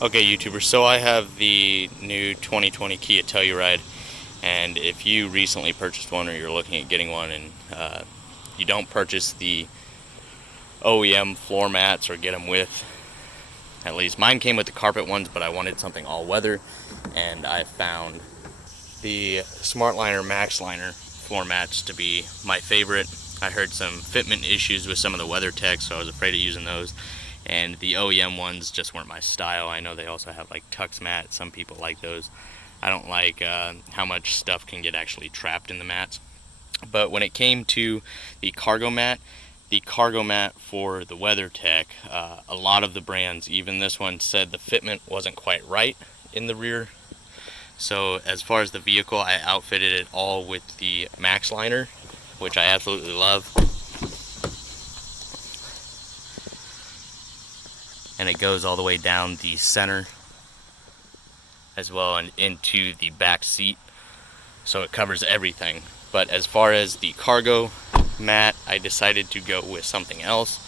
Okay, YouTubers, so I have the new 2020 Kia Telluride, and if you recently purchased one or you're looking at getting one and you don't purchase the OEM floor mats or get them with, at least mine came with the carpet ones, but I wanted something all-weather, and I found the SmartLiner MaxLiner floor mats to be my favorite. I heard some fitment issues with some of the WeatherTech, so I was afraid of using those. And the OEM ones just weren't my style. I know they also have like Tux mat. Some people like those. I don't like how much stuff can get actually trapped in the mats. But when it came to the cargo mat for the WeatherTech, a lot of the brands, even this one, said the fitment wasn't quite right in the rear. So as far as the vehicle, I outfitted it all with the MaxLiner, which I absolutely love. And it goes all the way down the center as well and into the back seat, so it covers everything. But as far as the cargo mat, I decided to go with something else.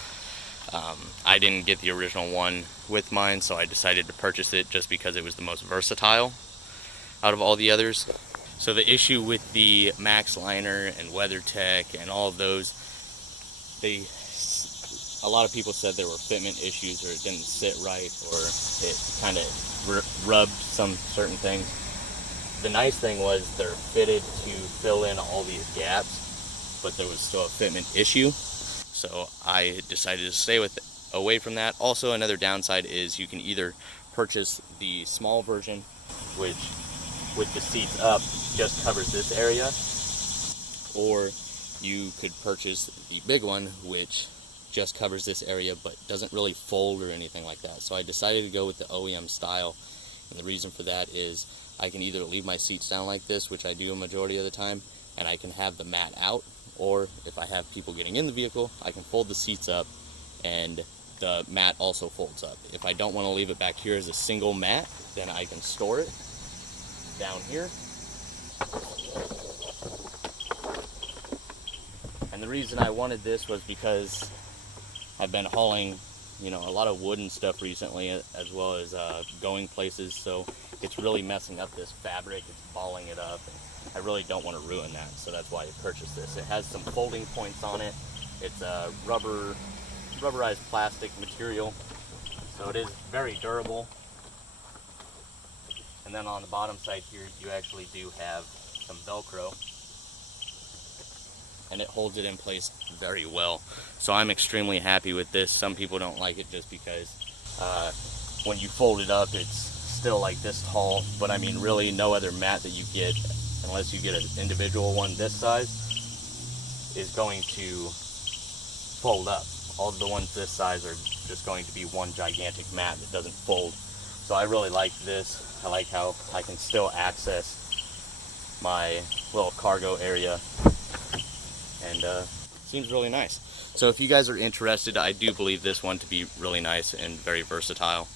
I didn't get the original one with mine, so I decided to purchase it just because it was the most versatile out of all the others. So the issue with the MaxLiner and WeatherTech and all of those, a lot of people said there were fitment issues, or it didn't sit right, or it kind of rubbed some certain things. The nice thing was they're fitted to fill in all these gaps, but there was still a fitment issue. So I decided to stay away from that. Also, another downside is you can either purchase the small version, which with the seats up just covers this area, or you could purchase the big one, which just covers this area but doesn't really fold or anything like that. So I decided to go with the OEM style, and the reason for that is I can either leave my seats down like this, which I do a majority of the time, and I can have the mat out, or if I have people getting in the vehicle, I can fold the seats up and the mat also folds up. If I don't want to leave it back here as a single mat, then I can store it down here. And the reason I wanted this was because I've been hauling, a lot of wood and stuff recently, as well as going places, so it's really messing up this fabric. It's balling it up, and I really don't want to ruin that, so that's why I purchased this. It has some folding points on it. It's a rubberized plastic material, so it is very durable. And then on the bottom side here, you actually do have some Velcro, and it holds it in place very well. So I'm extremely happy with this. Some people don't like it just because when you fold it up, it's still like this tall. But I mean, really, no other mat that you get, unless you get an individual one this size, is going to fold up. All of the ones this size are just going to be one gigantic mat that doesn't fold. So I really like this. I like how I can still access my little cargo area, and seems really nice. So if you guys are interested, I do believe this one to be really nice and very versatile.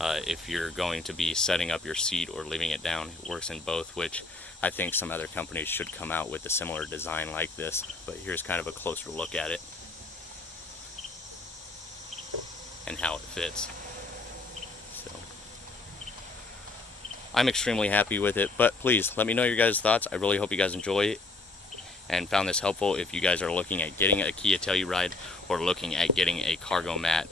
If you're going to be setting up your seat or leaving it down, it works in both, which I think some other companies should come out with a similar design like this. But here's kind of a closer look at it and how it fits. So I'm extremely happy with it, but please let me know your guys' thoughts. I really hope you guys enjoy it and found this helpful if you guys are looking at getting a Kia Telluride or looking at getting a cargo mat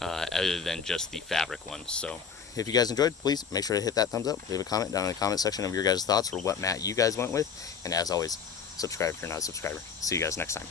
other than just the fabric ones. So if you guys enjoyed, please make sure to hit that thumbs up, leave a comment down in the comment section of your guys' thoughts or what mat you guys went with, and as always, subscribe if you're not a subscriber. See you guys next time.